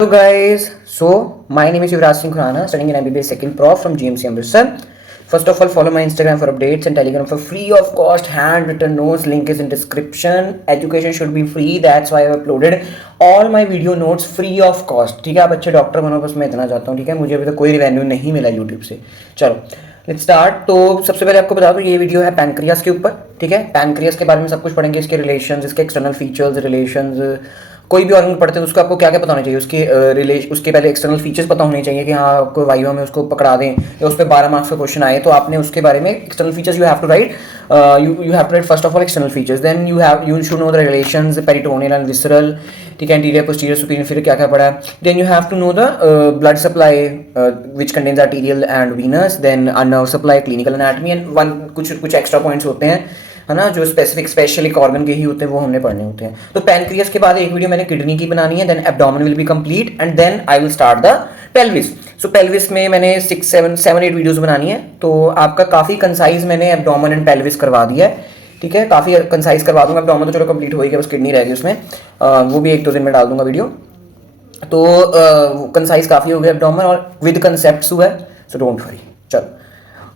Hello guys, so my name is Yuvraj Singh Khurana, studying in MBBS second prof from GMC Amritsar. First of all, follow my Instagram for updates and Telegram for free of cost handwritten notes. Link is in description. Education should be free. That's why I've uploaded all my video notes free of cost. ठीक है, आप अच्छे doctor बनो, बस मैं इतना चाहता हूँ. ठीक है, मुझे अभी तक कोई रिवेन्यू नहीं मिला यूट्यूब से. चलो लेट्स स्टार्ट. तो सबसे पहले आपको बता दूं ये वीडियो है पैनक्रियास के ऊपर. ठीक है, पैनक्रियास के बारे में सब कुछ पढ़ेंगे, इसके रिलेशंस, इसके एक्सटर्नल फीचर्स, रिलेशंस. कोई भी ऑर्गन पढ़ते हैं उसको आपको क्या क्या पता होना चाहिए, उसके पहले एक्सटर्नल फीचर्स पता होने चाहिए कि हाँ आपको वाइवा में उसको पकड़ा दें या उस पर 12 मार्क्स का क्वेश्चन आए तो आपने उसके बारे में external features you have to write. You have to write first of all external features, then you should know the relations peritoneal and visceral. ठीक है, एंटीरियर पोस्टीरियर सुपीरियर फिर क्या क्या पढ़ा है. Then you have to know the blood supply which contains arterial and venous. Then nerve supply, clinical anatomy and कुछ extra points होते हैं, है ना, जो स्पेसिफिक स्पेशल एक ऑर्गन के ही होते हैं, वो हमने पढ़ने होते हैं. तो पैनक्रियास के बाद एक वीडियो मैंने किडनी की बनानी है, then abdomen will be complete and then I will start the pelvis. So pelvis में मैंने 6-7-8 वीडियोस बनानी है. तो आपका काफ़ी कंसाइज मैंने एब्डोमेन एंड पेल्विस करवा दिया है. ठीक है, काफ़ी कंसाइज करवा दूंगा. एब्डोमेन तो चलो कंप्लीट हो ही गया, बस किडनी रह गई उसमें. वो भी 1-2 दिन में डाल दूंगा वीडियो. तो कंसाइज काफ़ी हो गया एब्डोमेन और विद कंसेप्ट हुआ है, सो डोंट वरी. चलो,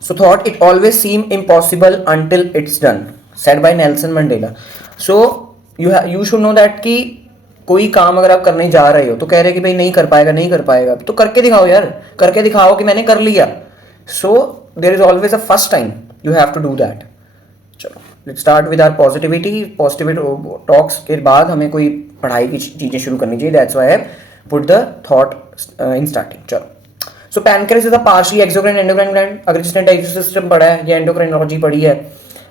so thought it always seem impossible until it's done, said by Nelson Mandela. So you should know that कि कोई काम अगर आप करने जा रहे हो तो कह रहे कि भाई नहीं कर पाएगा, तो करके दिखाओ यार, करके दिखाओ कि मैंने कर लिया. So there is always a first time, you have to do that. चलो let's start with our positivity talks के बाद हमें कोई पढ़ाई की चीज़ें शुरू करनी चाहिए. That's why I have put the thought in starting. चलो, so pancreas is a partially exocrine endocrine gland. अगर जिसने डाइजेस्टिव सिस्टम पढ़ा है या एंडोक्राइनोलॉजी पढ़ी है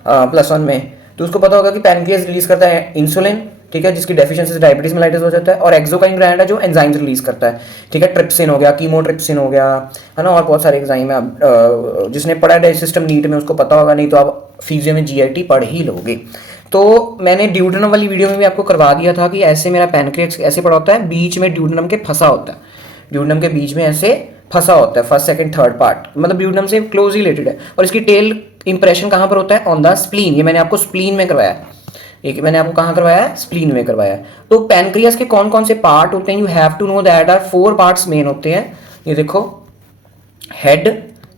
+1 में, तो उसको पता होगा कि पैनक्रियास रिलीज करता है इंसुलिन. ठीक है, जिसकी डेफिशिएंसी से डायबिटीज मेलाइटिस हो जाता है. और एक्सोक्राइन ग्लैंड है जो एंजाइम्स रिलीज करता है. ठीक है, ट्रिप्सिन हो गया, कीमोट्रिप्सिन हो गया, है ना, और बहुत सारे एंजाइम है. जिसने पढ़ा है डाइजेस्टिव सिस्टम नीट में उसको पता होगा, नहीं तो आप फिजियो में जीआईटी पढ़ ही लोगे. तो मैंने ड्यूडेनम वाली वीडियो में भी आपको करवा दिया था कि ऐसे मेरा पैनक्रियास ऐसे पड़ा होता है, बीच में ड्यूडेनम के फंसा होता है. ड्यूडेनम के बीच में ऐसे फंसा होता है, फर्स्ट सेकंड थर्ड पार्ट, मतलब ड्यूडेनम से क्लोज रिलेटेड है. और इसकी टेल इंप्रेशन कहाँ पर होता है? On the spleen. ये मैंने आपको स्प्लीन में करवाया है. एक मैंने आपको कहाँ करवाया है? स्प्लीन में करवाया है. तो पैनक्रियास के कौन कौन से पार्ट होते हैं? You have to know that are 4 parts main होते हैं. ये देखो, head,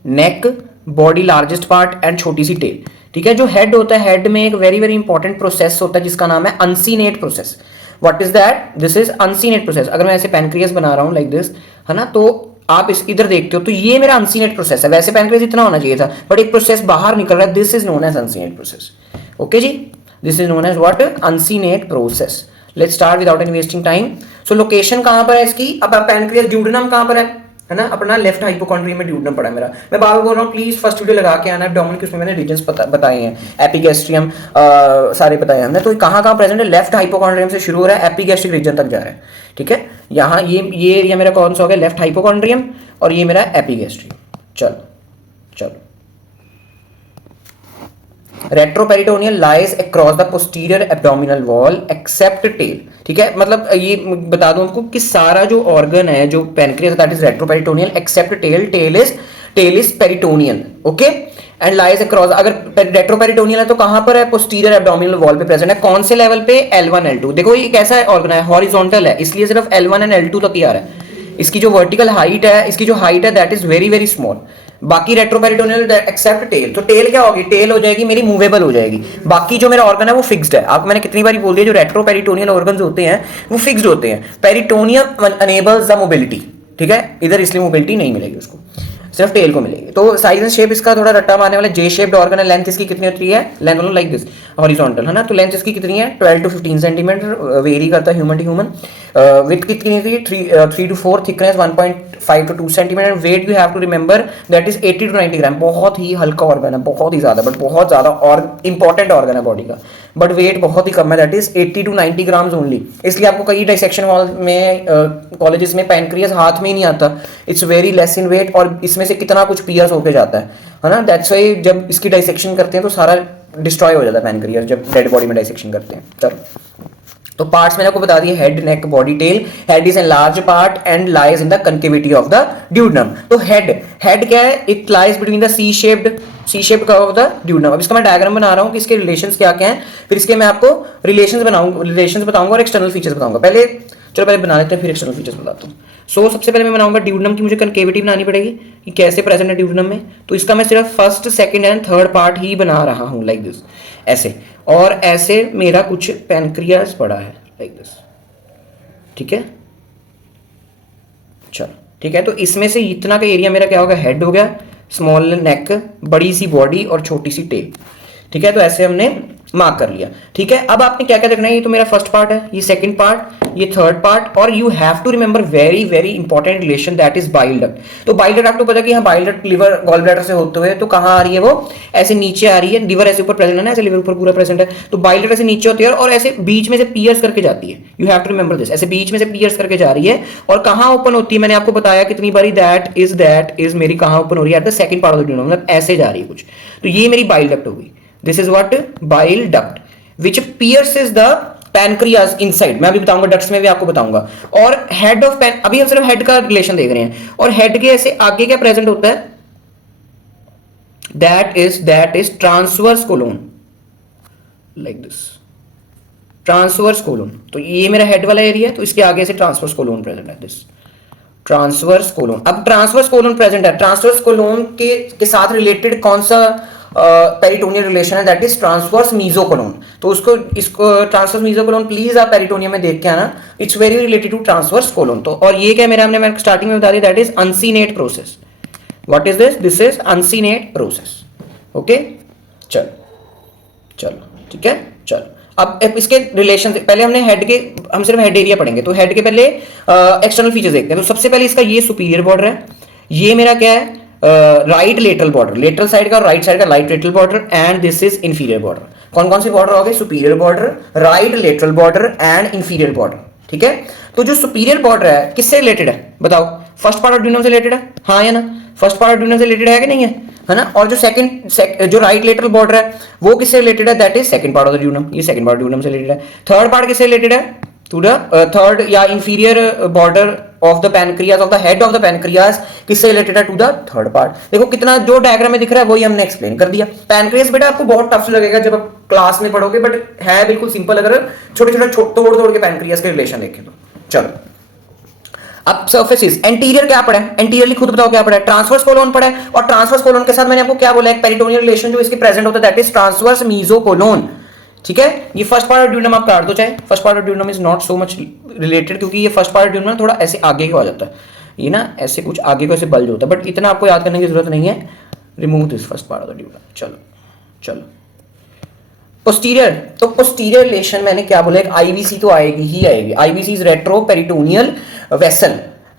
neck, body largest part and छोटी सी टेल. ठीक है, जो हेड होता है, हेड में एक वेरी वेरी इंपॉर्टेंट प्रोसेस होता है जिसका नाम है uncinate process. What is that? This is uncinate process. अगर मैं ऐसे पैनक्रियास बना रहा हूं लाइक दिस, है ना, तो आप इस इधर देखते हो तो ये मेरा अनसीनेट प्रोसेस है. वैसे पैनक्रियास इतना होना चाहिए था, बट एक प्रोसेस बाहर निकल रहा है. This is known as uncinate process. Okay जी, this is known as what? Uncinate process. Let's start without any wasting time. So location कहां पर है इसकी? अब पैनक्रियास ड्यूडेनम कहां पर है ना, अपना लेफ्ट हाइपोकॉन्ड्रियम में ड्यूडेनम पड़ा है मेरा. मैं बार बार बोल रहा हूँ, प्लीज फर्स्ट वीडियो लगा के आना. एब्डोमेन के उसमें मैंने रीजन्स बताए हैं, एपिगैस्ट्रियम सारे बताए हैं हमने. तो कहाँ कहाँ प्रेजेंट है? लेफ्ट हाइपोकॉन्ड्रियम से शुरू हो रहा है, एपिगैस्ट्रिक रीजन तक जा रहा है. ठीक है, यहाँ ये एरिया मेरा कौन सा हो गया? लेफ्ट हाइपोकॉन्ड्रियम, और ये मेरा एपिगैस्ट्रियम. चलो चलो, retroperitoneal lies across the posterior abdominal wall except tail. ठीक है, मतलब ये बता दूं आपको कि सारा जो ऑर्गन है जो pancreas, that is retroperitoneal except tail. Tail is peritoneal. Okay, and lies across. अगर रेट्रोपेरिटोनियल है तो कहां पर है? पोस्टीरियर एब्डोमिनल वॉल पे प्रेजेंट है. कौन से लेवल पे? L1 L2. देखो ये कैसा ऑर्गन है? हॉरिजॉन्टल है, इसलिए सिर्फ L1 एंड L2 तक ही आ रहा है. इसकी जो वर्टिकल हाइट है, इसकी जो हाइट है, that is very very small. बाकी रेट्रोपेरिटोनियल एक्सेप्ट टेल. तो टेल क्या होगी? टेल हो जाएगी मेरी मूवेबल हो जाएगी. बाकी जो मेरा ऑर्गन है वो फिक्स्ड है. आपको मैंने कितनी बार बोल दिया, जो रेट्रोपेरिटोनियल ऑर्गन्स होते हैं वो फिक्स्ड होते हैं. Peritoneum enables the mobility. ठीक है, इधर इसलिए मोबिलिटी नहीं मिलेगी उसको, सिर्फ टेल को मिलेगी. तो साइज एंड शेप इसका थोड़ा रट्टा मारने वाला. जे शेप्ड ऑर्गन है. लेंथ इसकी कितनी होती है? लेंथ लाइक दिस, हॉरिजॉन्टल, है ना. तो लेंथ इसकी कितनी है? 12 to 15 सेंटीमीटर. वेरी करता है ह्यूमन टू ह्यूमन. विथ कितनी थी? 3 to 4. Thickness 1.5 to 2 centimetre. Weight you have to remember that is 80 to 90 gram. बहुत ही हल्का ऑर्गन है, बहुत ही ज्यादा, बट बहुत ज्यादा और इंपॉर्टेंट ऑर्गन है बॉडी का. बट वेट बहुत ही कम है, that is 80 to 90 grams only. इसलिए आपको कई डाइसेक्शन हॉल में, कॉलेजेस में पैनक्रियास हाथ में ही नहीं आता. It's very less in weight और इसमें से कितना कुछ पियर्स होके जाता है ना. दैट्स व्हाई जब इसकी डाइसेक्शन करते हैं तो सारा डिस्ट्रॉय हो जाता है पैनक्रियास, जब डेड बॉडी में डाइसेक्शन करते हैं. चलो, तो पार्ट्स मैंने आपको बता दिए, head, neck, body, tail. Head is an large part and lies in the concavity of the duodenum. तो हेड क्या है? It lies between the C shaped curve of the duodenum. अब इसका मैं डायग्राम बना रहा हूँ कि इसके रिलेशंस क्या क्या हैं, फिर इसके मैं आपको रिलेशंस बताऊंगा और एक्सटर्नल फीचर्स बताऊंगा. पहले चलो पहले बना लेते हैं, फिर एक्सटर्नल फीचर्स बताता हूँ। सो सबसे पहले मैं बनाऊंगा ड्यूडेनम की, मुझे कनकेविटी बनानी पड़ेगी कि कैसे प्रेजेंट है ड्यूडेनम में। तो इसका मैं सिर्फ first, second and third part ही बना रहा हूँ, लाइक दिस, ऐसे। और ऐसे मेरा कुछ पैनक्रियास पड़ा है, लाइक दिस, ठीक है। चलो ठीक है, तो इसमें से इतना का एरिया मेरा क्या होगा, हेड हो गया, स्मॉल नेक, बड़ी सी बॉडी और छोटी सी टेल, ठीक है। तो ऐसे हमने मार्क कर लिया, ठीक है। अब आपने क्या क्या देखना है, ये तो मेरा फर्स्ट पार्ट है, ये सेकंड पार्ट, ये थर्ड पार्ट, और you have to remember very very important relation, that is bile duct. तो बाइल डक्ट आपको पता है कि हाँ, bile duct liver gall bladder से होते हुए तो कहाँ आ रही है, वो ऐसे नीचे आ रही है, लिवर ऐसे ऊपर प्रेजेंट है ना, ऐसे लिवर ऊपर पूरा प्रेजेंट है, तो बाइल डक्ट ऐसे नीचे होती है और ऐसे बीच में से पियर्स करके जाती है। You have to remember this, ऐसे बीच में से पियर्स करके जा रही है और कहाँ ओपन होती है, मैंने आपको बताया कितनी बारी, दैट इज मेरी कहाँ ओपन हो रही है, at the second part of the duodenum, मतलब ऐसे जा रही है कुछ। तो ये मेरी बाइल डक्ट होगी, this is what bile duct which pierces the pancreas inside। मैं अभी बताऊंगा, डक्ट्स में भी आपको बताऊंगा। और हेड ऑफ पैन, अभी हम सिर्फ हेड का रिलेशन देख रहे हैं, और हेड के ऐसे आगे क्या प्रेजेंट होता है, that is transverse colon, like this, transverse colon. तो ये मेरा हेड वाला एरिया है, तो इसके आगे से ट्रांसवर्स कोलोन प्रेजेंट है, दिस ट्रांसवर्स कोलोन। अब ट्रांसवर्स कोलोन प्रेजेंट है, ट्रांसवर्स कोलोन के साथ रिलेटेड कौन सा पेरिटोनियल रिलेशन है, दैट इज ट्रांसवर्स मीजोकोलोन। तो इसको ट्रांसवर्स मीजोकोलोन प्लीज आप पेरिटोनियम में देख के आना, it's very related to transverse colon. तो और ये क्या मेरा, हमने मैं स्टार्टिंग में बता दिया, that is uncinate process. What is this is uncinate process, okay. चलो ठीक है, चलो अब इसके रिलेशन, पहले हमने हेड के, हम सिर्फ हेड एरिया पढ़ेंगे, तो हेड के पहले एक्सटर्नल फीचर्स देखते हैं। तो सबसे पहले इसका ये सुपीरियर बॉर्डर है, ये मेरा क्या है, right lateral border, lateral side का और राइट साइड का right lateral border, and this is inferior border. कौन कौन से बॉर्डर हो गए, superior border, right lateral border and inferior border, ठीक है। तो जो सुपीरियर बॉर्डर है किससे रिलेटेड है बताओ, फर्स्ट पार्ट ऑफ ड्यूडेनम से रिलेटेड है, हाँ या ना, फर्स्ट पार्ट ऑफ ड्यूडेनम से रिलेटेड है कि नहीं है ना। और जो जो राइट लेटरल बॉर्डर है वो किससे रिलेटेड है, that is second part of the duodenum, ये सेकंड पार्ट ड्यूडेनम से रिलेटेड है। थर्ड पार्ट किससे रिलेटेड है, टू द थर्ड या inferior border of the pancreas, of the head of the pancreas, किससे रिलेटेड है, टू द थर्ड पार्ट। देखो कितना जो डायग्राम में दिख रहा है वही हमने एक्सप्लेन कर दिया। पैनक्रियाज बेटा आपको बहुत टफ लगेगा जब आप क्लास में पढ़ोगे, बट है बिल्कुल सिंपल अगर छोटे छोटे तोड़ के पैनक्रियाज के रिलेशन देखें तो। चलो अब सर्फेसिस, एंटीरियर क्या पढ़ा है, एंटीरियरली खुद बताओ क्या पढ़ा है, ट्रांसवर्स कोलोन पढ़ा है, और ट्रांसवर्स कोलोन के साथ मैंने आपको क्या बोला है, पेरिटोनियल रिलेशन जो इसके प्रेजेंट होता है, दैट इज ट्रांसवर्स मीजोकोलोन, ठीक है। ये फर्स्ट पार्ट ऑफ ड्यूडेनम आप काट दो चाहे, first part of duodenum is not so much related, क्योंकि ये फर्स्ट पार्ट ऑफ ड्यूडेनम थोड़ा ऐसे आगे को आ जाता है, ये ना ऐसे कुछ आगे को ऐसे बल्ज होता है, बट इतना आपको याद करने की जरूरत नहीं है, remove this first part of the duodenum. चलो पोस्टीरियर, तो पोस्टीरियर रिलेशन मैंने क्या बोला, एक आईवीसी तो आएगी ही आएगी, IVC is retro peritoneal vessel,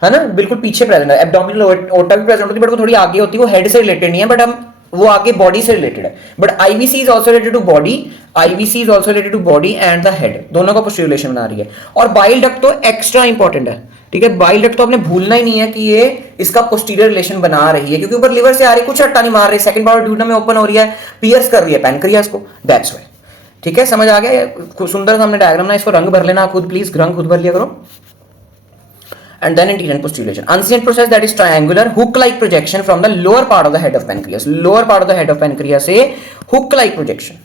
है ना, बिल्कुल पीछे प्रेजेंट है। एब्डोमिनल ओटा भी प्रेजेंट होती है, बट वो थोड़ी आगे होती है, वो हेड से रिलेटेड नहीं है, बट हम वो आगे बॉडी से रिलेटेड है। But IVC is also related to body, IVC is also related to body and the head, दोनों का पोस्टीरियर रिलेशन बना रही है। और बाइल डक्ट तो एक्स्ट्रा इंपॉर्टेंट है, ठीक है। बाइल डक्ट तो आपने भूलना ही नहीं है कि ये इसका पोस्टीरियर रिलेशन बना रही है, क्योंकि ऊपर लिवर से आ रही है, कुछ रट्टा नहीं मार रही, सेकंड पार्ट ड्यूडेनम में ओपन हो रही है, पियर्स कर रही है पैनक्रियाज को, दैट्स व्हाई, ठीक है। समझ आ गया, सुंदर सामने डायग्राम ना, इसको रंग भर लेना खुद, प्लीज रंग खुद भर लिया करो। And then anterior and posterior relation. Uncinate process, that is triangular hook-like projection from the lower part of the head of pancreas. Lower part of the head of pancreas से hook-like projection.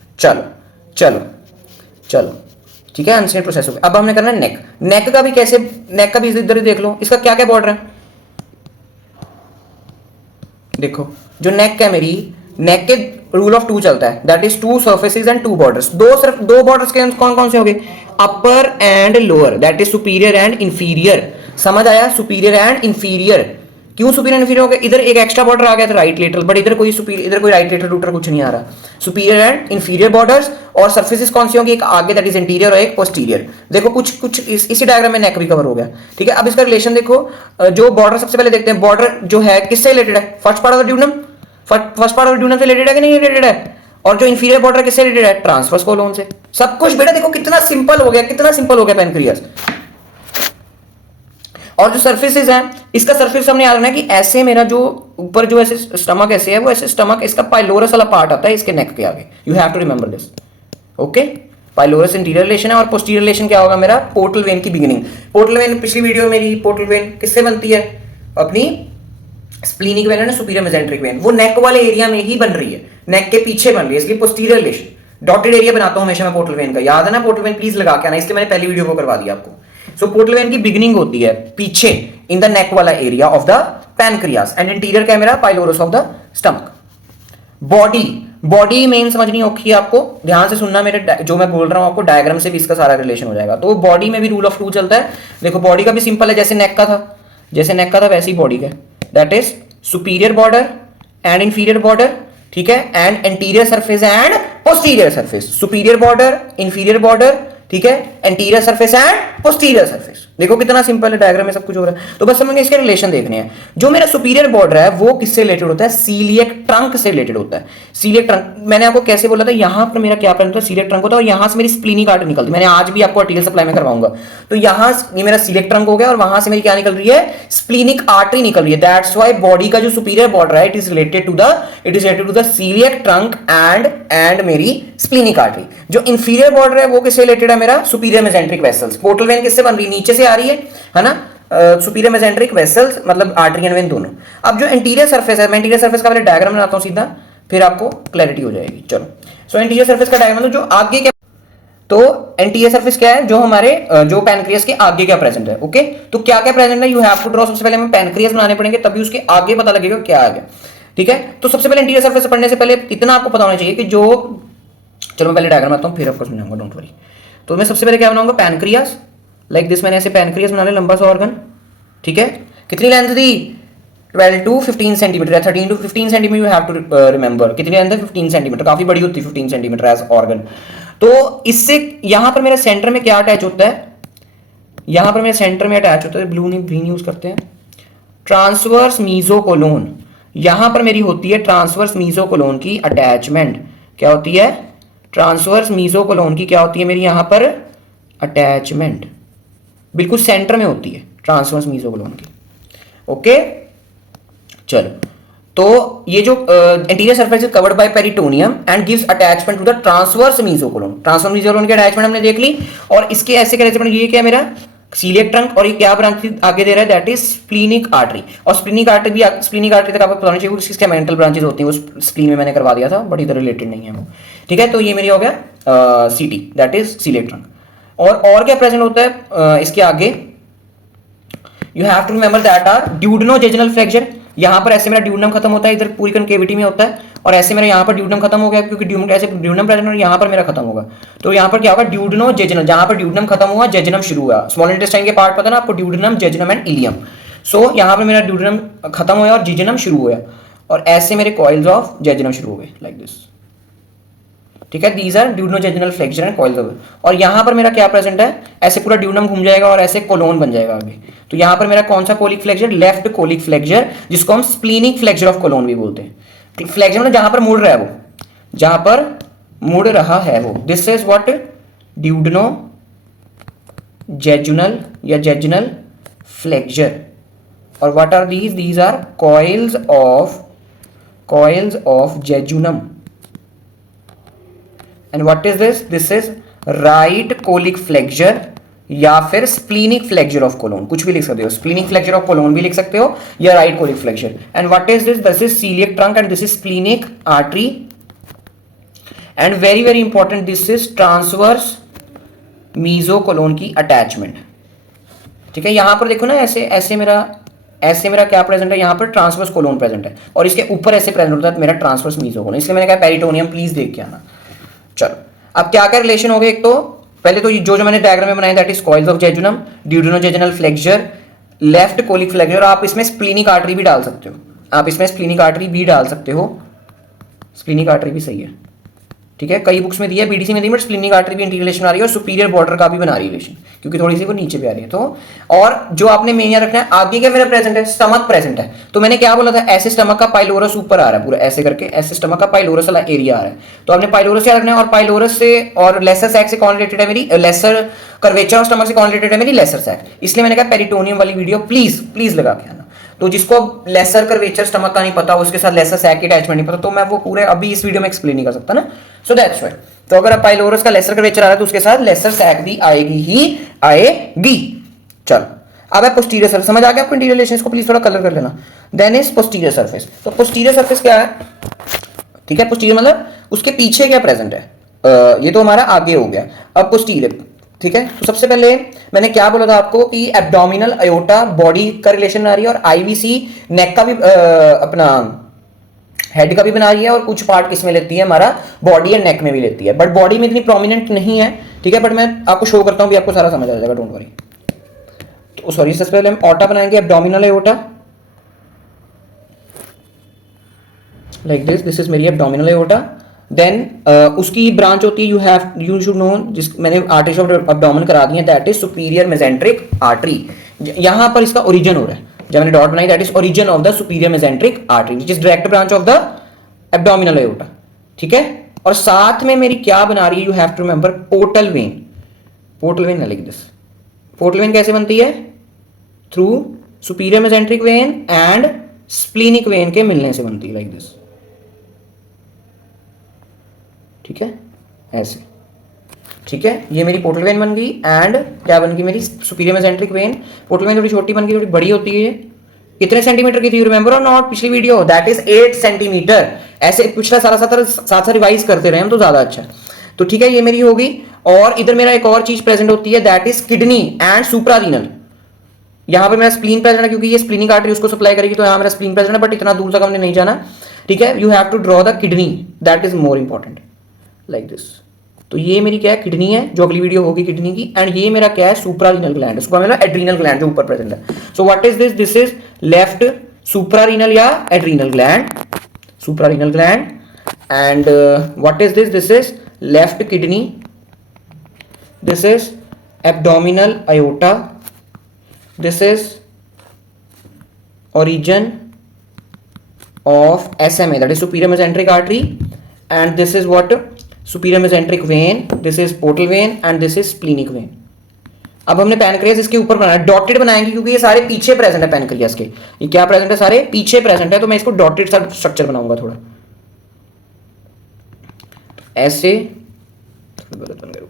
चलो ठीक है, uncinate process हो गया। अब हमने करना है नेक। नेक का भी कैसे, नेक का भी इधर ही देख लो, इसका क्या क्या बॉर्डर है, देखो जो नेक है मेरी, नेक के रूल ऑफ टू चलता है, that is two surfaces and two borders. सिर्फ दो बॉर्डर्स के कौन कौन से हो गए, upper and lower, that is superior and inferior. समझ आया, सुपीरियर एंड इंफीरियर। क्यों सुपीरियर इंफीरियर हो गया, इधर एक एक्स्ट्रा बॉर्डर आ गया था राइट लेटरल, बट इधर कोई राइट लेटरल रूटर कुछ नहीं आ रहा। सुपीरियर एंड इंफीरियर बॉर्डर्स, और सर्फेसिस कौन सी होंगी, एक आगे दैट इज इंटीरियर और एक पोस्टीरियर। देखो कुछ इसी डायग्राम में नेक भी कवर हो गया, ठीक है। अब इसका रिलेशन देखो, जो बॉर्डर सबसे पहले देखते हैं, बॉर्डर जो है किससे रिलेटेड है, first part of the duodenum, first part of duodenum से रिलेटेड है कि नहीं रिलेटेड है। और जो इंफीरियर बॉर्डर किससे रिलेटेड है, ट्रांसवर्स कोलोन से। सब कुछ बेटा देखो कितना सिंपल हो गया पैनक्रियाज। और जो सर्फेसिस है, इसका सर्फेस हमने याद रखना है कि ऐसे मेरा जो ऊपर जो ऐसे स्टमक ऐसे है, वो ऐसे स्टमक इसका पाइलोरस वाला पार्ट आता है इसके नेक के आगे, you have to remember this, okay. Pylorus interior relation है, और पोस्टीरियर रिलेशन क्या होगा मेरा, पोर्टल वेन की बिगिनिंग। पोर्टल वेन पिछली वीडियो में मेरी पोर्टल वेन किससे बनती है, अपनी स्प्लीनिक वेन है ना, सुपीरियर मेसेंट्रिक वेन, वो नेक वाले एरिया में ही बन रही है, नेक के पीछे बन रही है, इसलिए पोस्टीरियर रिलेशन। डॉटेड एरिया बनाता हूं हमेशा मैं पोर्टल वेन का, याद है ना, पोर्टल वेन प्लीज लगा के आना, इसलिए मैंने पहली वीडियो को करवा दिया आपको। सो पोर्टल वेन की बिगिनिंग होती है पीछे इन द नेक वाला area of the pancreas and interior क्या मेरा pylorus of the stomach. Body, body main समझनी होगी आपको, ध्यान से सुनना मेरे जो मैं बोल रहा हूं आपको, डायग्राम से भी इसका सारा रिलेशन हो जाएगा। तो बॉडी में भी रूल ऑफ टू चलता है। देखो बॉडी का भी सिंपल है, जैसे नेक का था, जैसे नेक का था वैसे ही बॉडी का, that is superior border and inferior border, ठीक है, and anterior surface and posterior surface, superior border, inferior border, ठीक है, anterior surface and posterior surface. देखो कितना सिंपल है, डायग्राम में सब कुछ हो रहा है। तो बस हमें इसके रिलेशन देखने हैं। जो मेरा सुपीरियर बॉर्डर है वो किससे रिलेटेड होता है, सीलिएक ट्रंक से रिलेटेड होता है। सीलिएक ट्रंक मैंने आपको कैसे बोला था, यहां पर मेरा क्या प्रेजेंट होता है, सीलिएक ट्रंक होता है, और यहां से मेरी स्प्लीनिक आर्टरी निकलती है। मैंने आज भी आपको आर्टिकल सप्लाई में करवाऊंगा। तो यहां ये मेरा सीलिएक ट्रंक हो गया और वहां से मेरी क्या निकल रही है, स्प्लीनिक आर्टरी निकल रही है। दैट्स व्हाई बॉडी का जो सुपीरियर बॉर्डर है it is related to the celiac trunk and मेरी स्प्लीनिक आर्टरी। जो इंफीरियर बॉर्डर है वो किससे रिलेटेड है, मेरा superior mesenteric vessels. Portal vein किससे बन रही है, नीचे से आ रही है ना, सुपीरियर मेसेंट्रिक वेसल्स मतलब आर्टरी एंड वेन दोनों। अब जो इंटीरियर सरफेस है, मैं इंटीरियर सरफेस का पहले डायग्राम बनाता हूं सीधा, फिर आपको क्लैरिटी हो जाएगी। चलो सो इंटीरियर सरफेस का डायग्राम जो आगे क्या, तो इंटीरियर सरफेस क्या है, जो हमारे जो पैनक्रियास के आगे क्या प्रेजेंट है। ओके, तो क्या क्या प्रेजेंट है, यू हैव टू ड्रॉ। सबसे पहले हमें पैनक्रियास बनाने पड़ेंगे तभी उसके आगे पता लगेगा क्या आ गया, ठीक है। तो सबसे पहले इंटीरियर सरफेस पढ़ने से पहले इतना आपको पता होना चाहिए कि जो, चलो मैं पहले डायग्राम बनाता हूं फिर आपको समझाऊंगा, डोंट वरी। तो मैं सबसे पहले क्या बनाऊंगा, पैनक्रियास लाइक दिस। मैंने ऐसे पैनक्रियास बना लिया, लंबा सा ऑर्गन, ठीक है। कितनी लेंथ थी, 12 to 15 centimetre, 13 to 15 centimetre you have to remember. कितनी लेंथ है, 15 सेंटीमीटर, काफी बड़ी होती है 15 सेंटीमीटर एज ऑर्गन। तो इससे यहां पर मेरे सेंटर में क्या अटैच होता है, यहां पर मेरे सेंटर में अटैच होता है, ब्लू नहीं ग्रीन यूज करते हैं, ट्रांसवर्स मीजोकोलोन। यहां पर मेरी होती है ट्रांसवर्स मीजोकोलोन की अटैचमेंट। क्या होती है, ट्रांसवर्स मीजोकोलोन की क्या होती है मेरी यहां पर अटैचमेंट, बिल्कुल सेंटर में होती है ट्रांसवर्स मीजोकोलोन की। ओके चलो, तो ये जो interior surface is covered by peritoneum and gives attachment to the transverse mesocolon. Transverse mesocolon की अटैचमेंट हमने देख ली, और इसके ऐसे कैसे, ये क्या मेरा सीलिएक ट्रंक, और ये क्या ब्रांच आगे दे रहा है, दैट इज स्प्लीनिक आर्टरी। और स्प्लीनिक आर्टरी भी, स्प्लीनिक आर्टरी तक आपको पता होना चाहिए उसकी मेंटल ब्रांचेस होती हैं, वो स्प्लीन में मैंने करवा दिया था, बट इधर रिलेटेड नहीं है वो, ठीक है। तो ये मेरी हो गया सीटी, दैट इज सीलिएक ट्रंक। और क्या प्रेजेंट होता है इसके आगे, you have to remember that are duodenojejunal flexure. यहां पर ऐसे मेरा ड्यूडनम खत्म होता है, इधर पूरी कनकेविटी में होता है, और ऐसे मेरा यहां पर ड्यूडनम खत्म हो गया क्योंकि ऐसे ड्यूडनम प्रेजेंट और यहां पर मेरा खत्म होगा। तो यहां पर क्या होगा, ड्यूडनोजेजुनल, जहां पर ड्यूडनम खत्म हुआ जेजुनम शुरू हुआ। स्मॉल इंटेस्टाइन के पार्ट पता है ना आपको, ड्यूडनम, जेजुनम एंड इलियम। सो यहां पर मेरा ड्यूडनम खत्म हुआ और जेजुनम शुरू हुआ, और ऐसे मेरे कॉइल्स ऑफ जेजुनम शुरू हो गए लाइक दिस, ठीक है। These are duodenojejunal flexure and coils of, और यहां पर मेरा क्या प्रेजेंट है, ऐसे पूरा ड्यूडनम घूम जाएगा और ऐसे कोलोन बन जाएगा आगे। तो यहां पर मेरा कौन सा colic flexure, left colic flexure, जिसको हम स्प्लीनिक फ्लेक्चर ऑफ कोलोन भी बोलते हैं। फ्लेक्चर मतलब जहां पर मुड़ रहा है वो, जहां पर मुड़ रहा है वो, this is what, duodenojejunal या जेजुनल फ्लेक्चर। और what are these are coils of jejunum. And what is this, this is right colic flexure या फिर स्प्लीनिक फ्लेक्चर ऑफ कोलोन, कुछ भी लिख सकते हो, स्प्लीनिक फ्लेक्चर ऑफ कोलोन भी लिख सकते हो या right colic flexure. And what is this, this is coeliac trunk and this is splenic artery, and very very important this is transverse mesocolon की अटैचमेंट, ठीक है। यहां पर देखो ना, ऐसे मेरा क्या प्रेजेंट है, यहां पर ट्रांसवर्स कोलोन प्रेजेंट है, और इसके ऊपर ऐसे प्रेजेंट होता है मेरा ट्रांसवर्स मीजोकोलोन, इसलिए मैंने कहा पेरिटोनियम प्लीज देख के आना। चलो अब क्या क्या रिलेशन हो गए, एक तो पहले तो जो मैंने डायग्राम में बनाया that is coils of jejunum, duodenojejunal flexure, left colic flexure. आप इसमें स्प्लीनिक आर्टरी भी डाल सकते हो, स्प्लीनिक आर्टरी भी सही है, ठीक है। कई बुक्स में दिया है, बीडीसी में दी, बट स्प्लीनिक आर्टरी भी इंटीरियर रिलेशन आ रही है, और सुपीरियर बॉर्डर का भी बना रही है रिलेशन, क्योंकि थोड़ी सी वो नीचे भी आ रही है। तो और जो आपने मेन याद रखना है, आगे क्या मेरा प्रेजेंट है, स्टमक प्रेजेंट है। तो मैंने क्या बोला था, ऐसे स्टमक का पाइलोरस ऊपर आ रहा है पूरा ऐसे करके, ऐसे स्टमक का पाइलोरस वाला एरिया आ रहा है। तो आपने पाइलोरस याद रखना है, और पाइलोरस से और लेसर सैक से कौन रिलेटेड है, मेरी लेसर कर्वेचर ऑफ स्टमक से कौन रिलेटेड है, मेरी लेसर सैक। इसलिए मैंने कहा पेरिटोनियम वाली वीडियो प्लीज लगा के आना। तो जिसको लेसर कर्वेचर स्टमक का नहीं पता, उसके साथ लेसर सैक की अटैचमेंट नहीं पता, तो मैं वो पूरे अभी इस वीडियो में एक्सप्लेन नहीं कर सकता ना। सो दैट्स व्हाई, तो अगर आप पाइलोरस का लेसर कर्वेचर आ रहा है तो उसके साथ लेसर सैक भी आएगी। चलो अब है पोस्टीरियर सरफेस, समझ आ गया आपको इंटीरियर रिलेशंस को, प्लीज थोड़ा कलर कर लेना। Then is posterior surface. तो पोस्टीरियर सरफेस क्या है, ठीक है, पोस्टीरियर मतलब उसके पीछे क्या प्रेजेंट है, ये तो हमारा आगे हो गया। अब पोस्टीरियर, ठीक है। तो सबसे पहले मैंने क्या बोला था आपको कि एब्डोमिनल अयोटा बॉडी का रिलेशन आ रही है और आईवीसी नेक का भी अपना हेड का भी बना रही है और कुछ पार्ट किसमें लेती है, हमारा बॉडी एंड नेक में भी लेती है, बट बॉडी में इतनी प्रोमिनेंट नहीं है, ठीक है। बट मैं आपको शो करता हूं भी, आपको सारा समझ आ जाएगा, डोंट वरी। तो सॉरी, सबसे पहले हम ऑटा बनाएंगे, abdominal aorta like this is मेरी एब्डोमिनल एओर्टा। देन उसकी ब्रांच होती है, यू शुड नो, जिस मैंने आर्टरी ऑफ एब्डोमेन करा दी है, that is superior mesenteric artery. यहां पर इसका ओरिजिन हो रहा है, जब मैंने डॉट बनाई, that is origin of the superior mesenteric artery which is direct branch of the abdominal aorta, ठीक है। और साथ में मेरी क्या बना रही है, you have to remember portal vein. Portal vein like this. Portal vein कैसे बनती है, through superior mesenteric vein and splenic vein के मिलने से बनती है, लाइक दिस, ठीक है, ऐसे, ठीक है। ये मेरी पोर्टल वेन बन गई एंड क्या बन गई, मेरी superior mesenteric when. Portal when थोड़ी छोटी बन गई, थोड़ी बड़ी होती है, कितने सेंटीमीटर की थी, रिमेंबर और नॉट, पिछली वीडियो, दैट इज 8 सेंटीमीटर। ऐसे पिछला सारा साथ रिवाइज करते रहे हम तो ज्यादा अच्छा। तो ठीक है, ये मेरी होगी। और इधर मेरा एक और चीज प्रेजेंट होती है, that is kidney and suprarenal. यहां पर मेरा स्प्लीन प्रेजेंट है, क्योंकि ये स्प्लीनिक आर्टरी उसको सप्लाई करेगी, तो यहां मेरा स्प्लीन प्रेजेंट है, बट इतना दूर तक हमने नहीं जाना, ठीक है। You have to draw the kidney, that is more important, like this. तो ये मेरी क्या है, किडनी है, जो अगली वीडियो होगी किडनी की। एंड ये मेरा क्या है, suprarenal gland, suprarenal adrenal gland जो ऊपर प्रेजेंट है। So what is this, this is left suprarenal या adrenal gland, suprarenal gland. And what is this is left kidney, this is abdominal aorta, this is origin of SMA, that is superior mesenteric artery, and this is what, superior mesenteric vein, this is portal vein and this is splenic vein. अब हमने pancreas इसके ऊपर बनाया, dotted बनाएंगे क्योंकि ये सारे पीछे प्रेजेंट है पैनक्रियास के, ये क्या प्रेजेंट है, सारे पीछे प्रेजेंट है, तो मैं इसको डॉटेड सा स्ट्रक्चर बनाऊंगा थोड़ा ऐसे, गलत बन गया,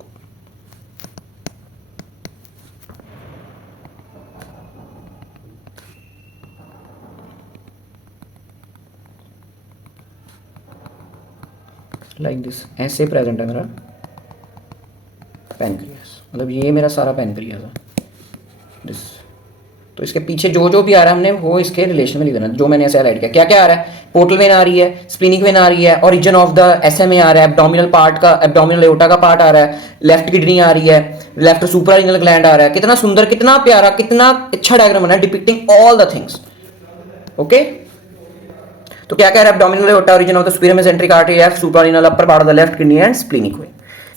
लाइक दिस, ऐसे प्रेजेंट है मेरा पैनक्रियास, मतलब ये मेरा सारा पैनक्रियास है दिस। तो इसके पीछे जो जो भी आ रहा है हमने वो इसके रिलेशन में लिख देना, जो मैंने ऐसे हाइलाइट किया। क्या क्या आ रहा है, पोर्टल वेन आ रही है, स्प्लीनिक वेन आ रही है, ओरिजिन ऑफ द एसएमए आ रहा है, एब्डोमिनल पार्ट का, एब्डोमिनल एओर्टा का पार्ट आ रहा है, लेफ्ट किडनी आ रही है, लेफ्ट सुप्रारीनल ग्लैंड आ रहा है। कितना सुंदर, कितना प्यारा, कितना अच्छा डायग्राम बना है depicting all the things. Okay, तो क्या कह रहा है, abdominal aorta, origin of the superior mesenteric artery, left suprarenal upper part of the left kidney and splenic when.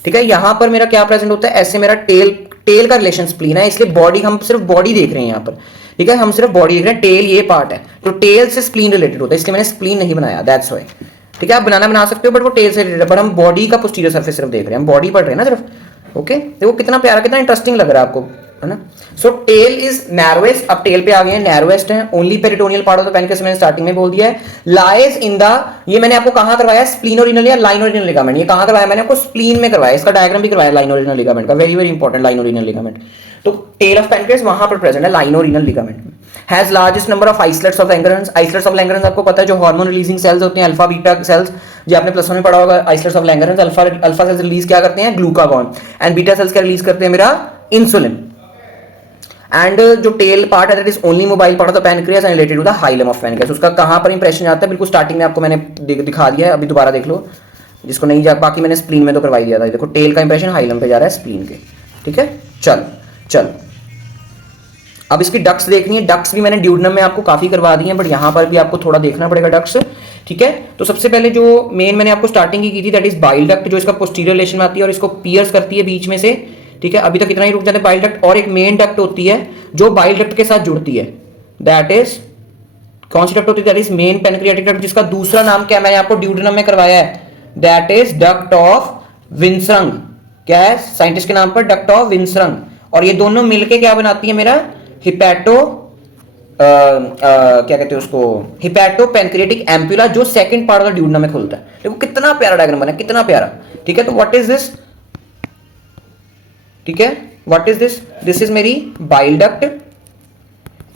ठीक है, यहां पर मेरा क्या प्रेजेंट होता है, ऐसे मेरा टेल का रिलेशन स्प्लीन है, इसलिए बॉडी, हम सिर्फ बॉडी देख रहे हैं यहाँ पर, ठीक है, हम सिर्फ बॉडी देख रहे हैं, टेल ये पार्ट है, तो टेल से स्प्लीन रिलेटेड होता है, इसलिए मैंने स्प्लीन नहीं बनाया, दैट्स व्हाई। ठीक है, आप बना सकते हो, बट वो टेल से रिलेटेड, बट हम बॉडी का पोस्टीरियर सरफेस सिर्फ देख रहे हैं, हम बॉडी पढ़ रहे हैं ना सिर्फ। ओके, देखो कितना प्यारा, कितना इंटरेस्टिंग लग रहा है आपको, है ना। सो टेल इज नैरोएस्ट, अब टेल पे आ गए हैं, नैरोएस्ट है, only peritoneal part of the pancreas, मैंने स्टार्टिंग में बोल दिया है, लाइज इन द, ये मैंने आपको कहां करवाया, स्प्लीनोरिनल या लाइनोरिनल लिगामेंट, ये कहां करवाया मैंने आपको, स्प्लीन में करवाया, इसका डायग्राम भी करवाया लाइनोरिनल लिगामेंट का, very very important lienorenal ligament. तो टेल ऑफ पैनक्रियास वहां पर प्रेजेंट है, लाइनोरिनल लिगामेंट में। Has largest number of islets of Langerhans, islets of Langerhans आपको पता है, जो हार्मोन रिलीजिंग सेल्स होते हैं, अल्फा बीटा सेल्स, जो आपने प्लस 1 में पढ़ा होगा, islets of Langerhans, alpha cells release क्या करते हैं, ग्लूकागॉन, एंड बीटा सेल्स क्या रिलीज करते हैं, मेरा इंसुलिन। एंड जो टेल पार्ट है, that is only mobile part of the pancreas and related to the hilum of pancreas. उसका कहां पर इंप्रेशन आता है, बिल्कुल स्टार्टिंग में आपको मैंने दिखा दिया है, अभी दोबारा देख लो जिसको नहीं जा, बाकी मैंने स्प्लीन में तो करवाई दिया था। देखो टेल का इंप्रेशन हाइलम पे जा रहा है, स्प्लीन के, ठीक है। चल अब इसकी डक्स देखनी है, डक्स भी मैंने ड्यूडनम में आपको काफी करवा दी है, बट यहां पर भी आपको थोड़ा देखना पड़ेगा डक्स, ठीक है। तो सबसे पहले जो मेन मैंने आपको स्टार्टिंग की थी, दैट इज बाइल डक्ट, जो इसका पोस्टीरियर रिलेशन में आती है और इसको पियर्स करती है बीच में से, ठीक है। अभी तक इतना ही रुक जाते हैं बाइल डक्ट, और एक मेन डक्ट होती है जो बाइल डक्ट के साथ जुड़ती है, दैट इज कौन सी डक्ट होती है, that is main pancreatic duct, जिसका दूसरा नाम क्या मैंने आपको ड्यूडेनम में करवाया है, दैट इज डक्ट ऑफ विन्सरंग। क्या है साइंटिस्ट के नाम पर, डक्ट ऑफ विन्सरंग। और ये दोनों मिलके क्या बनाती है, मेरा हिपैटो क्या कहते हैं उसको, हिपैटो पैनक्रियाटिक एम्पुला, जो second part of the duodenum में खुलता है। देखो कितना प्यारा डायग्राम बना है, कितना प्यारा, ठीक है। तो व्हाट इज दिस, ठीक है, what is this, this is मेरी bile duct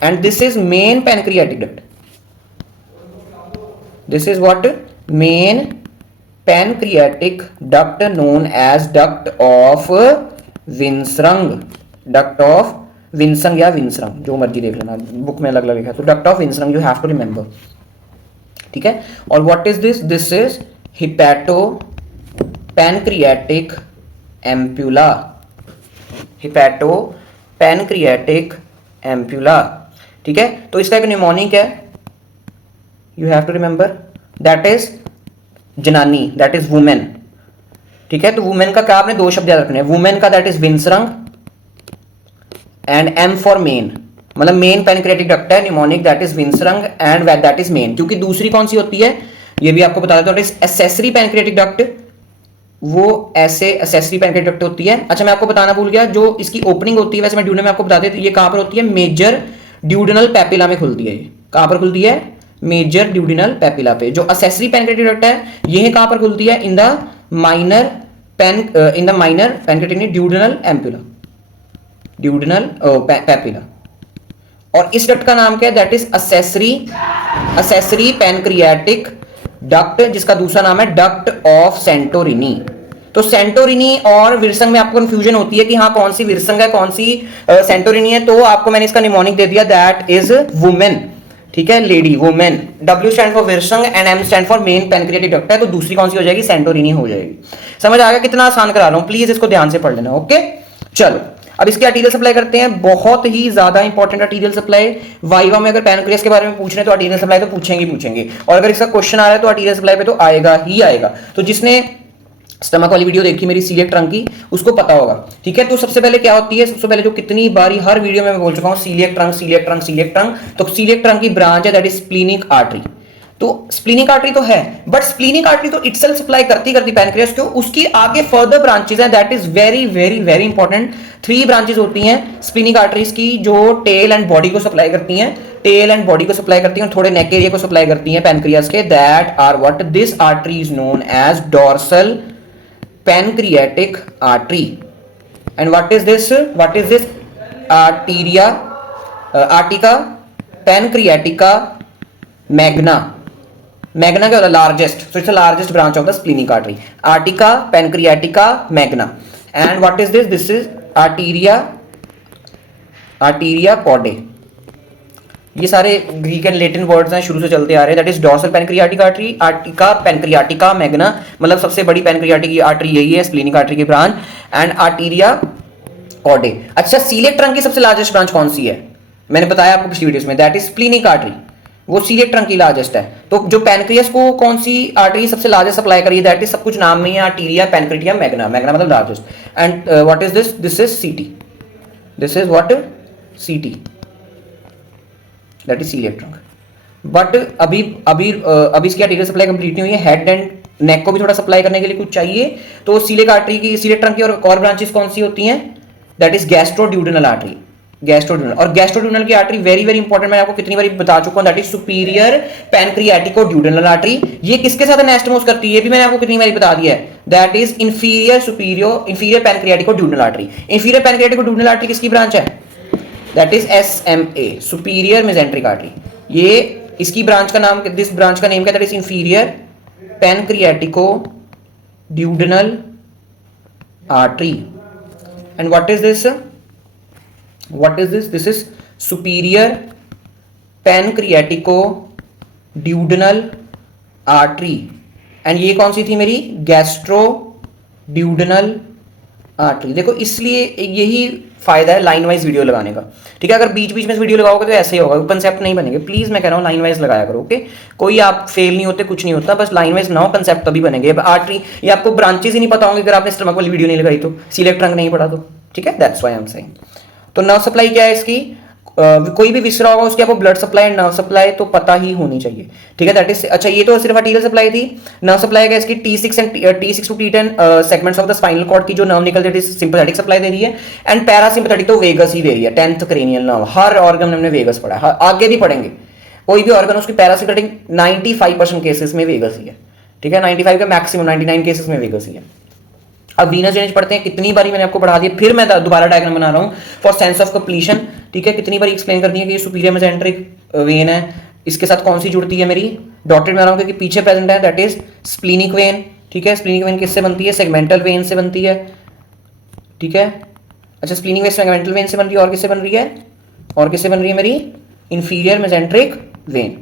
and this is main pancreatic duct, this is what, main pancreatic duct known as duct of Wirsung, duct of Wirsung या विंसरंग, जो मर्जी देख लेना, book में अलग अलग लिखा है, तो duct of Wirsung you have to remember, ठीक है। और what is this, this is hepato pancreatic ampulla, hepato pancreatic ampulla, ठीक है। तो इसका एक निमोनिक है, you have to remember, that is जनानी, दैट इज वुमेन, ठीक है। तो वुमेन का क्या आपने दो शब्द याद रखने हैं, वुमेन का that is Wirsung and M for main, मतलब मेन पैनक्रियाटिक डक्ट है, mnemonic that is Wirsung and that is main. क्योंकि दूसरी कौन सी होती है ये भी आपको बता देता हूं, एसेसरी पैनक्रियाटिक डक्ट, वो ऐसे एसेसरी पैनक्रियाटिक डक्ट होती है। अच्छा मैं आपको बताना भूल गया, जो इसकी ओपनिंग होती है, वैसे मैं ड्यूडनल में आपको बता देता हूं, ये कहां पर होती है, मेजर ड्यूडनल पैपिला में खुलती है। ये कहां पर खुलती है, मेजर ड्यूडनल पैपिला पे। जो एसेसरी पैनक्रियाटिक डक्ट है ये कहां पर खुलती है, in the minor pancreatic duodenal ampulla, duodenal papilla. और इस डक्ट का नाम क्या है, that is accessory pancreatic duct, जिसका दूसरा नाम है डक्ट ऑफ सेंटोरिनी। तो सेंटोरिनी और विरसंग में आपको कंफ्यूजन होती है कि हाँ कौन सी विरसंग है कौन सी सेंटोरिनी है, तो आपको मैंने इसका निमोनिक दे दिया, दैट इज वुमेन, ठीक है, lady, women. W stand for Wirsung and M stand for main pancreatic duct है, तो दूसरी कौन सी हो जाएगी, सेंटोरिनी हो जाएगी। समझ आ गया, कितना आसान करा रहा हूं, प्लीज इसको ध्यान से पढ़ लेना, ओके। चलो अब इसके आर्टीरियल सप्लाई करते हैं, बहुत ही ज्यादा इंपॉर्टेंट आर्टीरियल सप्लाई। वाइवा में अगर पैनक्रियास के बारे में पूछ रहे हैं तो आर्टीरियल सप्लाई तो पूछेंगे, और अगर इसका क्वेश्चन आ रहा है तो आर्टीरियल सप्लाई पे तो आएगा ही आएगा। तो जिसने स्टमक वाली वीडियो देखी मेरी सीलिएक ट्रंक की, उसको पता होगा, ठीक है। तो सबसे पहले क्या होती है, सबसे पहले जो कितनी बारी हर वीडियो में मैं बोल चुका हूं, celiac trunk, celiac trunk, celiac trunk. तो सीलिएक ट्रंक की ब्रांच है दैट इज स्प्लीनिक आर्टरी। तो स्प्लीनिक आर्टरी तो है, बट स्प्लीनिक आर्टरी तो इटसेल्फ सप्लाई करती पैनक्रियास को, उसकी आगे फर्दर ब्रांचेस हैं, that is very very very important. 3 branches होती हैं स्प्लीनिक आर्टरीज की, जो टेल एंड बॉडी को सप्लाई करती हैं, टेल एंड बॉडी को सप्लाई करती हैं, थोड़े नेक एरिया को सप्लाई करती हैं पैनक्रियास के, that are what, this artery is known as dorsal pancreatic artery. And what is this arteria, arteria pancreatica magna, magna क्या होता है, largest, so it's the largest branch of the splenic artery, arteria pancreatica magna. And what is this is arteria पॉडे। ये सारे Greek and Latin words हैं, शुरू से चलते आ रहे हैं, that is dorsal pancreatic artery, arteria pancreatica magna, मतलब सबसे बड़ी पैनक्रियाटिक आर्टरी यही है, स्प्लीनिक आर्टरी की ब्रांच, एंड आर्टीरिया पॉडे। अच्छा सीलिएक ट्रंक की सबसे लार्जेस्ट ब्रांच कौन सी है, मैंने बताया आपको पिछली वीडियोस में, दैट इज स्प्लीनिक आर्टरी, वो सीलिएक ट्रंक की लार्जेस्ट है। तो जो पैनक्रियास को कौन सी आर्टरी सबसे लार्जेस्ट सप्लाई करी है, दैट इज सब कुछ नाम में है, आर्टीरिया पैनक्रियाटिका मैग्ना, मैग्ना मतलब largest. And what is this is CT, this is what, CT, that is coeliac trunk. But अभी इसकी आर्टीरियल सप्लाई कंप्लीट नहीं हुई है, हेड एंड नेक को भी थोड़ा सप्लाई करने के लिए कुछ चाहिए। तो सीलिएक आर्टरी की, सीलिएक ट्रंक की और ब्रांचेस कौन सी होती हैं, दैट इज गैस्ट्रोड्यूडेनल आर्टरी, गैस्ट्रोड्यूडेनल। और गैस्ट्रोड्यूडेनल की आर्टरी वेरी वेरी इंपॉर्टेंट, मैं आपको कितनी बार बता चुका हूं, that is superior pancreaticoduodenal artery. ये किसके साथ एनास्टोमोस करती है, ये भी मैंने आपको कितनी बार बता दिया है, that is inferior pancreaticoduodenal artery. Inferior pancreaticoduodenal artery किसकी ब्रांच है, that is SMA, superior mesenteric artery. ये इसकी ब्रांच का नाम, दिस ब्रांच का नेम क्या, that is inferior pancreaticoduodenal artery. And what is this, this is superior pancreaticoduodenal artery. And ये कौन सी थी मेरी, गैस्ट्रोड्यूडेनल आर्टरी। देखो इसलिए यही फायदा है लाइन वाइज वीडियो लगाने का, ठीक है। अगर बीच बीच में वीडियो लगाओगे तो ऐसे ही होगा, कंसेप्ट नहीं बनेंगे। प्लीज मैं कह रहा हूँ लाइन वाइज लगाया करो, ओके। कोई आप फेल नहीं होते, कुछ नहीं होता, बस लाइन वाइज बनाओ, कंसेप्ट तभी बनेंगे। अब आर्टरी, ये आपको ब्रांचेस ही नहीं पता होंगे अगर आपने स्टमक वाली वीडियो नहीं लगाई तो, सीलिएक ट्रंक नहीं पढ़ा तो, ठीक है, that's why I am saying. तो नर्व सप्लाई क्या है इसकी, कोई भी विसरा होगा उसकी आपको blood supply and nerve supply तो पता ही होनी चाहिए, ठीक है, दैट इज। अच्छा ये तो सिर्फ आर्टीरियल सप्लाई थी। नर्व सप्लाई है इसकी T6 to T10 segments of the spinal cord की जो नर्व निकलती है, सिंपैथेटिक सप्लाई दे रही है, एंड पैरासिम्पैथेटिक तो वेगस ही दे रही है, 10th क्रेनियल नर्व। हर ऑर्गन हमने वेगस पढ़ा है, आगे भी पढ़ेंगे, कोई भी ऑर्गन उसकी पैरासिम्पैथेटिक 95% केसेस में वेगस ही है, ठीक है, 95 का मैक्सिमम 99 केसेस में वेगस ही है। अब वीनस ड्रेनेज पढ़ते हैं, कितनी बारी मैंने आपको पढ़ा दिया, फिर मैं दोबारा डायग्राम बना रहा हूं फॉर सेंस ऑफ कंप्लीशन, ठीक है। कितनी बारी एक्सप्लेन कर दिया कि ये सुपीरियर मेसेंट्रिक वेन है, इसके साथ कौन सी जुड़ती है मेरी, डॉटेड में आ रहा हूं क्योंकि पीछे प्रेजेंट है, दैट इज स्प्लीनिक वेन, ठीक है। स्प्लीनिक वेन किससे बनती है, सेगमेंटल वेन से बनती है, ठीक है। अच्छा, स्प्लीनिक वेन सेगमेंटल वेन से बन रही है, और किससे बन रही है, और किससे बन रही है मेरी, inferior mesenteric when,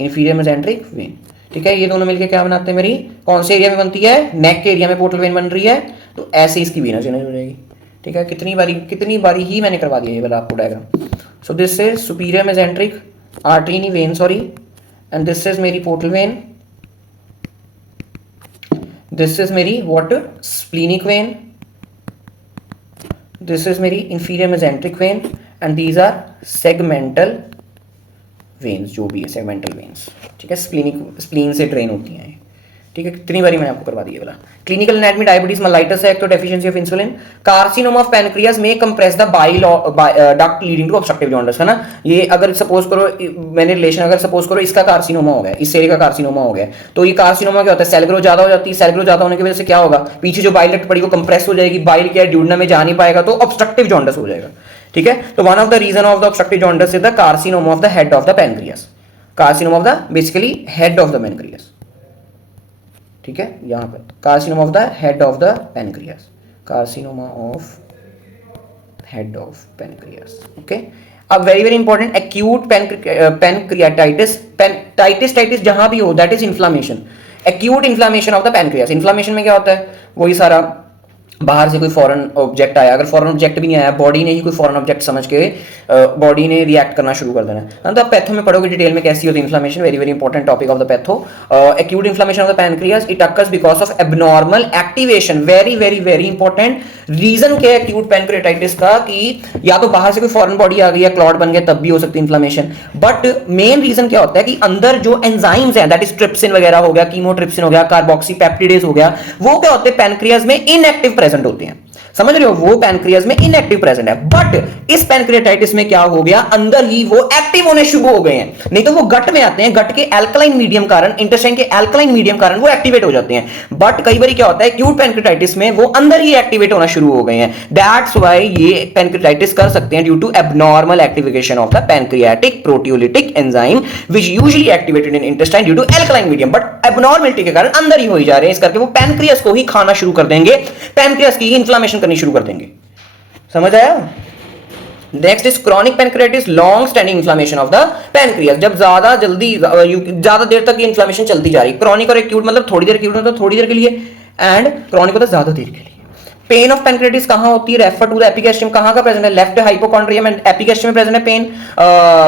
inferior mesenteric when. ठीक है, ये दोनों मिलकर क्या बनाते हैं मेरी, कौन से एरिया में बनती है, नेक के एरिया में पोर्टल वेन बन रही है, तो ऐसे इसकी वीनस वेन हो जाएगी। ठीक है, कितनी बारी ही मैंने करवा दिया ये वाला आपको diagram. So this is superior mesenteric artery नहीं vein, sorry, and this is मेरी पोर्टल वेन, दिस इज मेरी what, splenic vein, this is मेरी inferior mesenteric vein, and these are segmental veins, जो भी है सेगमेंटल वेन्स। ठीक है, spleen से ड्रेन होती हैं। ठीक है, कितनी बारी मैंने आपको करवा दिया वाला। क्लिनिकल एनाटॉमी, डायबिटीज मेलाइटस है, एक तो deficiency of insulin, carcinoma of pancreas में compress the bile duct leading to obstructive jaundice, है ना। ये अगर सपोज करो, मैंने रिलेशन अगर सपोज करो इसका कार्सिनोमा हो गया, इस एरिया का कार्सिनोमा हो गया, तो ये कार्सिनोमा क्या होता है, सेल ग्रोथ ज्यादा हो जाती है, सेल ग्रोथ ज्यादा होने की वजह से क्या होगा, पीछे जो बाइल डक्ट पड़ी वो कंप्रेस हो जाएगी, बाइल क्या ड्यूडनम में जा नहीं पाएगा, तो ऑब्स्ट्रक्टिव जॉन्डिस हो जाएगा। ठीक है, तो one of the reason of the obstructive jaundice is the carcinoma of the head of the pancreas, carcinoma of the basically head of the pancreas. ठीक है, यहां पर carcinoma of the head of the pancreas, carcinoma of head of pancreas. Okay, अब very very important, acute pancreatitis, itis जहां भी हो, that is inflammation, acute inflammation of the pancreas. Inflammation में क्या होता है, वही सारा बाहर से कोई फॉरेन ऑब्जेक्ट आया, अगर फॉरेन ऑब्जेक्ट भी नहीं आया, बॉडी ने ही कोई फॉरेन ऑब्जेक्ट समझ के बॉडी ने रिएक्ट करना शुरू कर देना है। तो आप पैथो में पढ़ोगे डिटेल में कैसी होती है inflammation, very very important topic of the patho. Acute inflammation of the pancreas, it occurs because of abnormal activation, very very very important. Reason क्या है एक्यूट पैनक्रियाटाइटिस का, कि या तो बाहर से कोई फॉरेन बॉडी आ गई या क्लॉट बन गया, तब भी हो सकती है इन्फ्लामेशन, बट मेन रीजन क्या होता है कि अंदर जो एंजाइम्स हैं, दैट इज ट्रिप्सिन वगैरह हो गया, कीमोट्रिप्सिन हो गया, कार्बोक्सीपेप्टिडेज हो गया, वो क्या होते हैं पैनक्रियास में इनएक्टिव प्रेजेंट होते हैं। समझ रहे हो, वो पैनक्रियास में इनएक्टिव प्रेजेंट है, बट इस पैनक्रियाटाइटिस में क्या हो गया, अंदर ही वो एक्टिव होने शुरू हो गए हैं। नहीं तो वो गट में आते हैं, गट के एल्कलाइन मीडियम कारण, इंटेस्टाइन के एल्कलाइन मीडियम कारण वो एक्टिवेट हो जाते हैं, बट कई बार क्या होता है एक्यूट पैनक्रियाटाइटिस में वो अंदर ही एक्टिवेट होना शुरू हो गए हैं। दैट्स व्हाई ये पैनक्रियाटाइटिस कर सकते हैं due to abnormal activation of the pancreatic proteolytic enzyme which usually activated in intestine due to alkaline medium, but abnormality के कारण अंदर ही हो जा रहे हैं, इस करके वो पैनक्रियास को ही खाना शुरू कर देंगे, पैनक्रियास की इन्फ्लामेशन करनी शुरू कर देंगे। समझ आया? Next is chronic pancreatitis, long standing inflammation of the pancreas, जब ज्यादा देर तक ये इन्फ्लामेशन चलती जा रही है। क्रॉनिक और एक्यूट मतलब थोड़ी देर, एक्यूट मतलब थोड़ी देर के लिए, एंड क्रॉनिक होता है ज्यादा देर के लिए। पेन ऑफ पैनक्रियाटिस कहां होती है, रेफर टू द एपिगैस्ट्रियम, कहां का प्रेजेंट है, लेफ्ट हाइपोकॉन्ड्रियम एंड एपिगैस्ट्रियम में प्रेजेंट है पेन,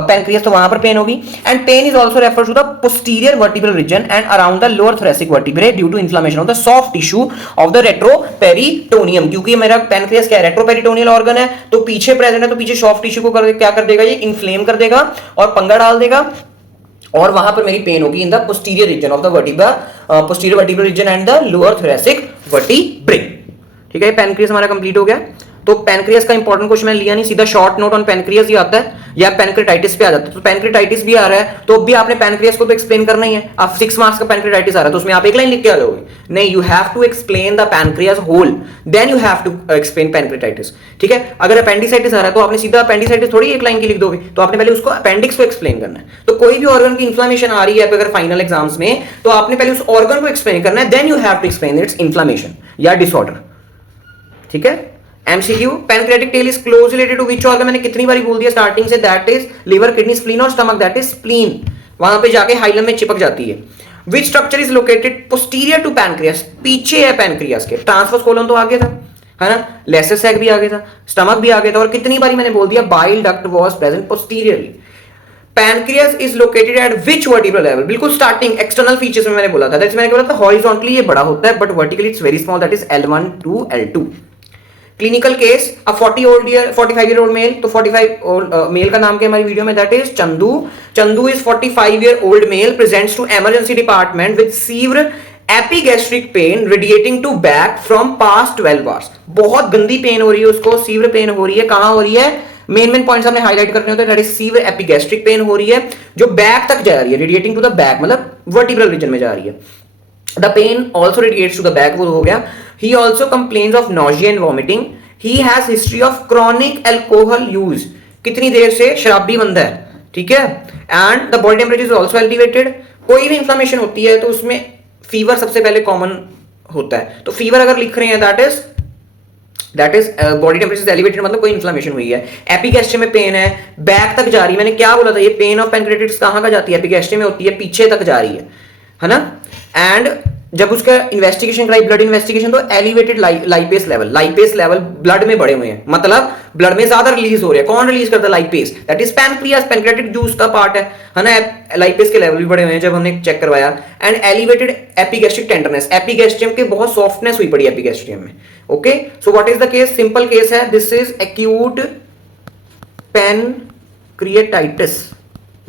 पैनक्रियास, तो वहां पर पेन होगी। And pain is also refer to the posterior vertebral region and around the lower thoracic vertebrae due to inflammation of the soft tissue of the retroperitoneum, क्योंकि मेरा pancreas क्या है, retroperitoneal organ है, तो पीछे प्रेजेंट है, तो पीछे सॉफ्ट टिश्यू को क्या कर देगा, ये इन्फ्लेम कर देगा और पंगा डाल देगा, और वहां पर मेरी पेन होगी in the posterior region of the vertebra, posterior vertebral region and the lower thoracic vertebrae. ठीक है, पैनक्रियास हमारा कंप्लीट हो गया। तो पैनक्रियास का इंपॉर्टेंट क्वेश्चन मैंने लिया नहीं, सीधा शॉर्ट नोट ऑन पैनक्रियास ही आता है, या पैनक्रियाटाइटिस पे आ जाता है। तो पैनक्रियाटाइटिस भी आ रहा है तो भी आपने पैनक्रियास को तो एक्सप्लेन करना ही है। आप 6 मार्क्स का पैनक्रियाटाइटिस आ रहा है तो उसमें आप एक लाइन लिख के आ जाओगे, नहीं, you have to explain the pancreas whole, then you have to explain pancreatitis. ठीक है, अगर अपेंडिसाइटिस आ रहा है तो आपने सीधा अपेंडिसाइटिस थोड़ी एक लाइन की लिख दोगे, तो आपने पहले उसको अपेंडिक्स को एक्सप्लेन करना है। तो कोई भी ऑर्गन की इन्फ्लेमेशन आ रही है अगर फाइनल एग्जाम्स में, तो आपने पहले उस ऑर्गन को एक्सप्लेन करना है, then you have to explain its inflammation या डिसऑर्डर। ठीक है, MCQ, pancreatic tail is close related to which organ, मैंने कितनी बारी बोल दिया स्टार्टिंग से, that is liver, kidney, spleen और स्टमक, दैट इज स्प्लीन, वहां पे जाके हाइलम में चिपक जाती है। Which structure is located posterior to pancreas, पीछे है पैनक्रियास के, ट्रांसवर्स कोलन तो आगे था, है ना, लेसर सैक भी आगे था, स्टमक भी आगे था, और कितनी बारी मैंने बोल दिया bile duct was present posteriorly. Pancreas is located at which vertebral level, बिल्कुल स्टार्टिंग एक्सटर्नल फीचर्स में मैंने बोला था, दैट्स मैंने बोला था हॉरिजॉन्टली ये बड़ा होता है, but vertically it's very small, that is L1 to L2। Clinical case, a 45-year-old male, तो 45 मेल का नाम क्या हमारी वीडियो में, that is Chandu. Chandu is 45-year-old male, presents to emergency department with severe epigastric pain radiating to back from past 12 hours. बहुत गंदी pen हो रही है उसको, सीवियर पेन हो रही है, कहां हो रही है, मेन पॉइंट्स हमने हाईलाइट करने होते हैं, that is severe epigastric pen हो रही है जो बैक तक जा रही है, रेडिएटिंग टू द बैक मतलब वर्टिब्रल रीजन में जा रही है। The pain also radiates to the back, वो हो गया। He also complains of nausea and vomiting. He has history of chronic alcohol use. कितनी देर से शराबी बंदा है, ठीक है। And the body temperature is also elevated. कोई भी इंफ्लेमेशन होती है तो उसमें फीवर सबसे पहले कॉमन होता है, तो फीवर अगर लिख रहे हैं that is that is body temperature elevated मतलब कोई इन्फ्लेमेशन हुई है। एपिगैस्ट्रियम में पेन है, बैक तक जा रही है, मैंने क्या बोला था, ये पेन ऑफ पैनक्रेटिस कहां का जाती है, एपिगैस्ट्रियम में होती है, पीछे तक जा रही है ना। एंड जब उसका इन्वेस्टिगेशन कराई, ब्लड इन्वेस्टिगेशन, तो एलिवेटेड लाइपेस लेवल ब्लड में बढ़े हुए हैं, मतलब ब्लड में ज्यादा रिलीज हो रहे हैं। कौन रिलीज करता है? Lipase, that is pancreas, pancreatic juice का पार्ट है ना। लाइपेस के लेवल भी बढ़े हुए हैं जब हमने चेक करवाया। And elevated epigastric tenderness, epigastrium के बहुत सॉफ्टनेस हुई पड़ी एपिगैस्ट्रियम में। Okay, so what is the case? Simple case है, this is acute pancreatitis,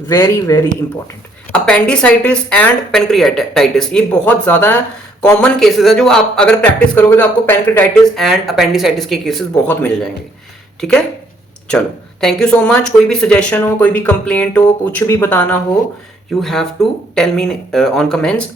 very very important. Appendicitis and pancreatitis, ये बहुत ज्यादा कॉमन केसेस है, जो आप अगर प्रैक्टिस करोगे तो आपको पैनक्रियाटाइटिस एंड अपेंडिसाइटिस के केसेस बहुत मिल जाएंगे। ठीक है, चलो, थैंक यू सो मच। कोई भी सजेशन हो, कोई भी कंप्लेंट हो, कुछ भी बताना हो, you have to tell me on comments.